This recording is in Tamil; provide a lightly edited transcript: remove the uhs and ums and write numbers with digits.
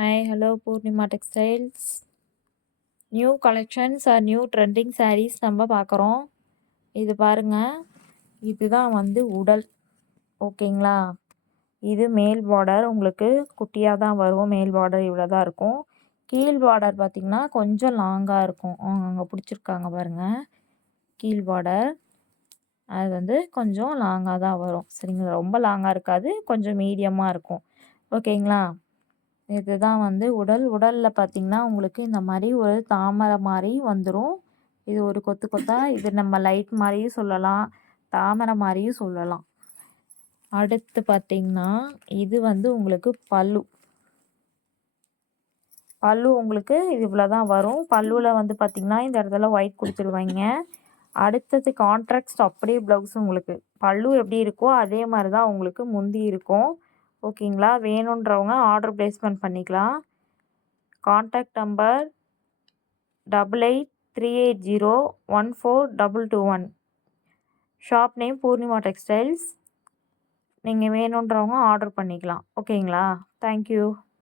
Hi, hello Purnima Textiles. New collections R new trending sarees நம்ம பார்க்குறோம். இது பாருங்க, இதுதான் வந்து உடல். ஓகேங்களா? இது மேல் பார்டர் உங்களுக்கு குட்டியாக தான் வரும். மேல் பார்டர் இவ்வளோ தான் இருக்கும். கீழ் பார்டர் பார்த்திங்கன்னா கொஞ்சம் லாங்காக இருக்கும். அங்கே பிடிச்சிருக்காங்க பாருங்கள். கீழ் பார்டர் அது வந்து கொஞ்சம் லாங்காக தான் வரும். சரிங்களா? ரொம்ப லாங்காக இருக்காது, கொஞ்சம் மீடியமாக இருக்கும். ஓகேங்களா? இதுதான் வந்து உடலில் பார்த்திங்கன்னா உங்களுக்கு இந்த மாதிரி ஒரு தாமரை மாதிரி வந்துடும். இது ஒரு கொத்து கொத்தாக, இது நம்ம லைட் மாதிரியும் சொல்லலாம், தாமரை மாதிரியும் சொல்லலாம். அடுத்து பார்த்திங்கன்னா இது வந்து உங்களுக்கு பல்லு உங்களுக்கு இது இவ்வளோ தான் வரும். பல்லுவில் வந்து பார்த்திங்கன்னா இந்த இடத்துல ஒயிட் கொடுத்துருவாங்க. அடுத்தது கான்ட்ராக்ட் அப்படியே ப்ளவுஸ் உங்களுக்கு பல்லு எப்படி இருக்கோ அதே மாதிரி தான் உங்களுக்கு முந்தி இருக்கும். ஓகேங்களா? வேணுன்றவங்க ஆர்டர் ப்ளேஸ்மெண்ட் பண்ணிக்கலாம். Contact number 8838014221. Shop name Poornima textiles. நீங்கள் வேணுன்றவங்க ஆர்டர் பண்ணிக்கலாம். ஓகேங்களா? தேங்க்யூ.